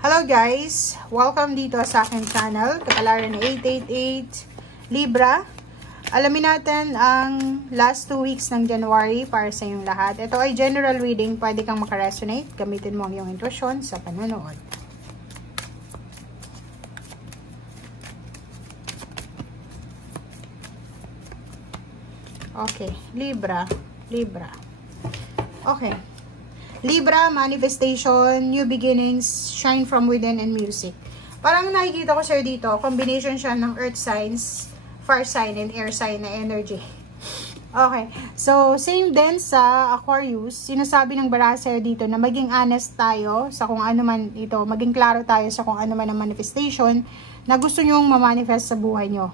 Hello guys! Welcome dito sa aking channel, Kapalaran 888 Libra. Alamin natin ang last 2 weeks ng January para sa inyong lahat. Ito ay general reading, pwede kang makaresonate. Gamitin mo ang iyong intuition sa panonood. Okay, Libra. Okay. Libra, manifestation, new beginnings, shine from within, and music. Parang nakikita ko sir dito, combination siya ng earth signs, fire sign, and air sign na energy. Okay, so same din sa Aquarius, sinasabi ng baraser dito na maging honest tayo sa kung ano man ito, maging klaro tayo sa kung ano man ang manifestation na gusto nyong ma-manifest sa buhay nyo.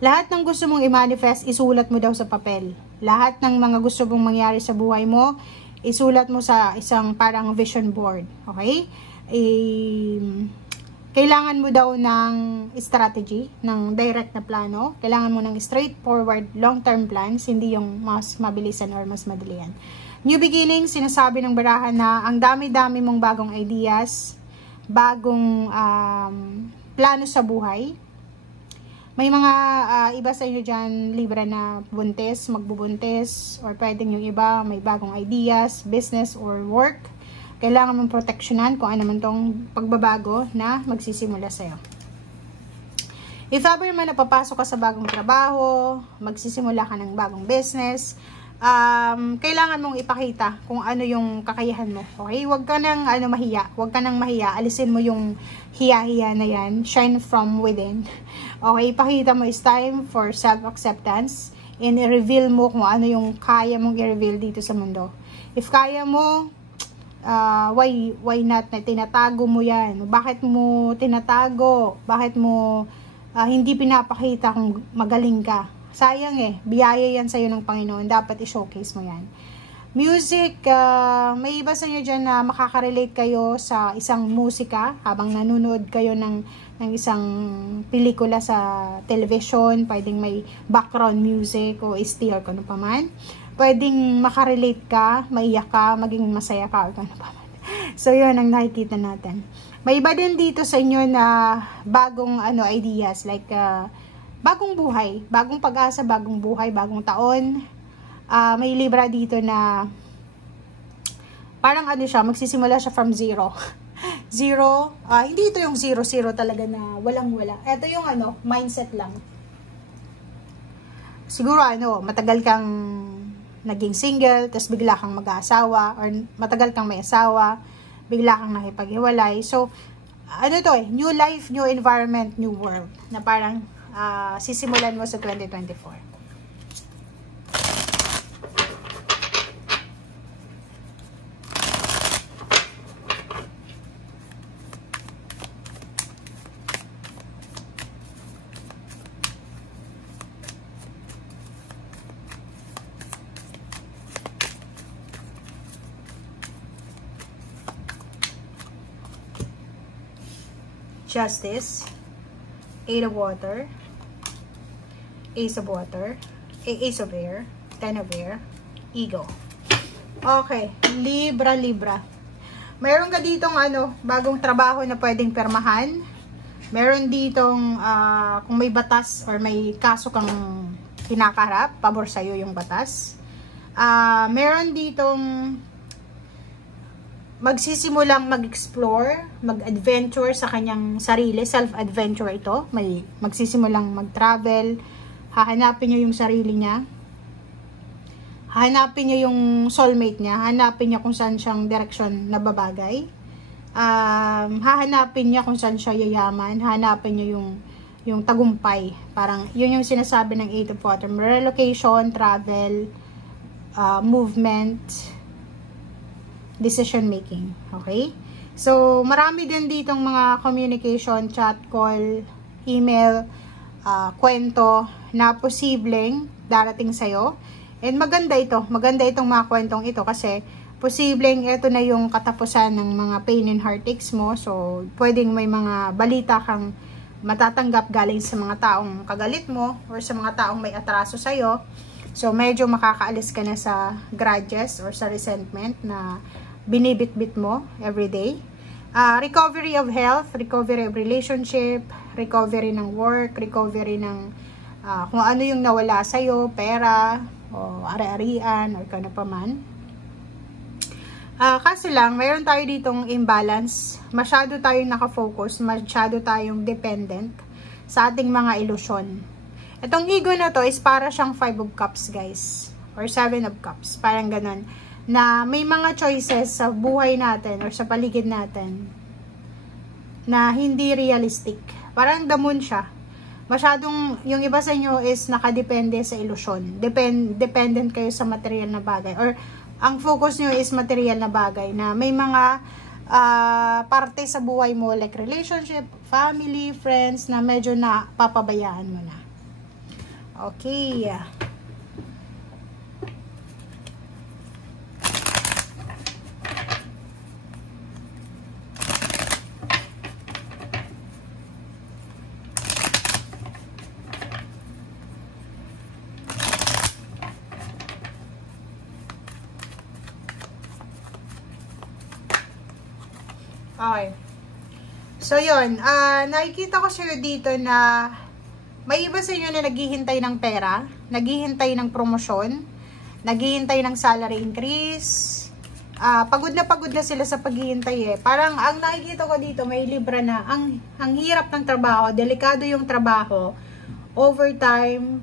Lahat ng gusto mong i-manifest, isulat mo daw sa papel. Lahat ng mga gusto mong mangyari sa buhay mo, isulat mo sa isang parang vision board. Okay? Kailangan mo daw ng strategy, ng direct na plano. Kailangan mo ng straightforward, long-term plans, hindi yung mas mabilisan or mas madalian. New beginning, sinasabi ng barahan na ang dami-dami mong bagong ideas, bagong plano sa buhay. May mga iba sa inyo dyan, Libra, na buntis, magbubuntis, or pwedeng yung iba, may bagong ideas, business or work. Kailangan mong proteksyonan kung ano man tong pagbabago na magsisimula sa'yo. If ever man napapasok ka sa bagong trabaho, magsisimula ka ng bagong business, kailangan mong ipakita kung ano yung kakayahan mo. Okay? Huwag ka nang mahiya. Huwag ka nang mahiya. Alisin mo yung hiya-hiya na yan. Shine from within. Okay? Ipakita mo is time for self-acceptance and i-reveal mo kung ano yung kaya mong i-reveal dito sa mundo. If kaya mo, why not na tinatago mo yan? Bakit mo tinatago? Bakit mo hindi pinapakita kung magaling ka? Sayang biyaya yan sa'yo ng Panginoon. Dapat i-showcase mo yan. Music, may iba sa inyo dyan na makaka-relate kayo sa isang musika habang nanonood kayo ng isang pelikula sa television. Pwedeng may background music o STR kung ano pa man. Pwedeng makarelate ka, maiyak ka, maging masaya ka o ano pa man. So yun ang nakikita natin. May iba din dito sa inyo na bagong ideas like bagong buhay, bagong pag-asa, bagong buhay, bagong taon. May Libra dito na parang siya, magsisimula siya from zero. Zero, hindi ito yung zero talaga na walang-wala. Ito yung mindset lang. Siguro matagal kang naging single, tapos bigla kang mag-aasawa, or matagal kang may asawa, bigla kang nakipaghiwalay. So, new life, new environment, new world, na parang sisimulan mo sa 2024. Justice, Eight of Water, Ace of Water, Ace of Air, Ten of Air, Ego. Okay, Libra. Mayroon ka ditong bagong trabaho na pwedeng permahan. Meron ditong kung may batas or may kaso kang kinakaharap, pabor sa'yo yung batas. Meron ditong magsisimulang mag-explore, mag-adventure sa kanyang sarili, self-adventure ito. May magsisimulang mag-travel, hahanapin niyo yung sarili niya, hahanapin niyo yung soulmate niya, hahanapin niya kung saan siyang direksyon na babagay, hahanapin niya kung saan siya yayaman, hahanapin niyo yung tagumpay. Parang yun yung sinasabi ng Eight of Water, relocation, travel, movement, decision making. Okay? So, marami din ditong mga communication, chat, call, email, kwento na posibleng darating sa'yo. And maganda itong mga kwentong ito kasi posibleng ito na yung katapusan ng mga pain and heartaches mo. So, pwedeng may mga balita kang matatanggap galing sa mga taong kagalit mo or sa mga taong may atraso sa'yo. So, medyo makakaalis ka na sa grudges or sa resentment na binibit-bit mo everyday. Recovery of health, recovery of relationship, recovery ng work, recovery ng kung ano yung nawala sa'yo, pera, o ari-arian, or kano pa man. Kaso lang, mayroon tayo ditong imbalance. Masyado tayong nakafocus, masyado tayong dependent sa ating mga ilusyon. Itong ego na to is para siyang 5 of cups, guys. Or 7 of cups. Parang ganun. Na may mga choices sa buhay natin or sa paligid natin na hindi realistic. Parang damon siya. Masyadong, yung iba sa inyo is nakadepende sa ilusyon. Dependent kayo sa material na bagay. Or, ang focus nyo is material na bagay na may mga parte sa buhay mo like relationship, family, friends na medyo na papabayaan mo na. Okay. Okay. So, yun. Nakikita ko sa'yo dito na may iba sa inyo na naghihintay ng pera, naghihintay ng promosyon, naghihintay ng salary increase. Pagod na sila sa paghihintay eh. Parang ang nakikita ko dito, may libra na. Ang hirap ng trabaho, delikado yung trabaho, overtime,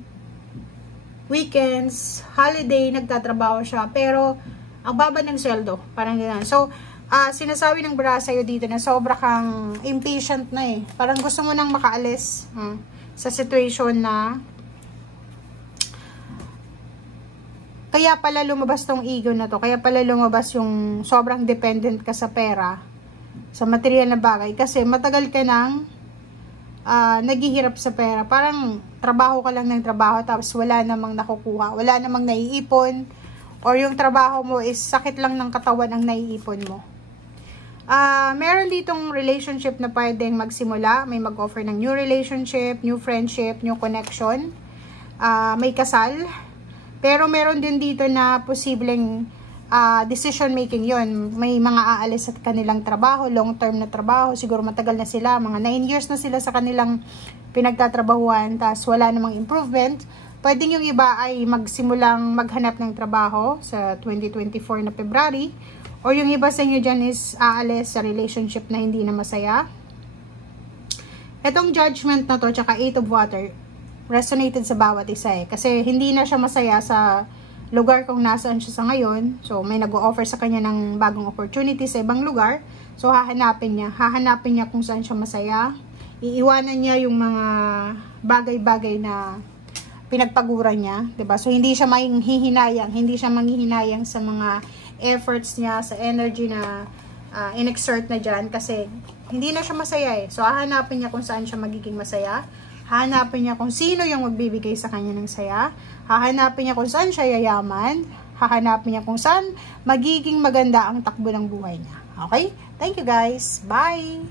weekends, holiday, nagtatrabaho siya. Pero, ang baba ng sweldo. Parang gano'n. So, sinasabi ng bra sa'yo dito na sobra kang impatient na eh. Parang gusto mo nang makaalis sa situation na kaya pala lumabas tong ego na to. Kaya pala lumabas yung sobrang dependent ka sa pera, sa material na bagay. Kasi matagal ka nang naghihirap sa pera. Parang trabaho ka lang ng trabaho tapos wala namang nakukuha. Wala namang naiipon. Or yung trabaho mo is sakit lang ng katawan ang naiipon mo. Meron ditong relationship na pwedeng magsimula. May mag-offer ng new relationship, new friendship, new connection. May kasal. Pero meron din dito na posibleng decision making yon. May mga aalis sa kanilang trabaho, long term na trabaho. Siguro matagal na sila. Mga 9 years na sila sa kanilang pinagtatrabahuan. Tapos wala namang improvement. Pwedeng yung iba ay magsimulang maghanap ng trabaho sa 2024 na February. O yung iba sa inyo dyan is aalis sa relationship na hindi na masaya. Itong judgment na to, tsaka 8 of water, resonated sa bawat isa eh. Kasi hindi na siya masaya sa lugar kung nasaan siya sa ngayon. So, may nag-o-offer sa kanya ng bagong opportunity sa ibang lugar. So, hahanapin niya kung saan siya masaya. Iiwanan niya yung mga bagay-bagay na pinagpaguran niya, 'di ba? So hindi siya manghihinayang sa mga efforts niya, sa energy na inexert na diyan kasi hindi na siya masaya eh. So hahanapin niya kung saan siya magiging masaya. Hahanapin niya kung sino yung magbibigay sa kanya ng saya. Hahanapin niya kung saan siya yayaman. Hahanapin niya kung saan magiging maganda ang takbo ng buhay niya. Okay? Thank you guys. Bye!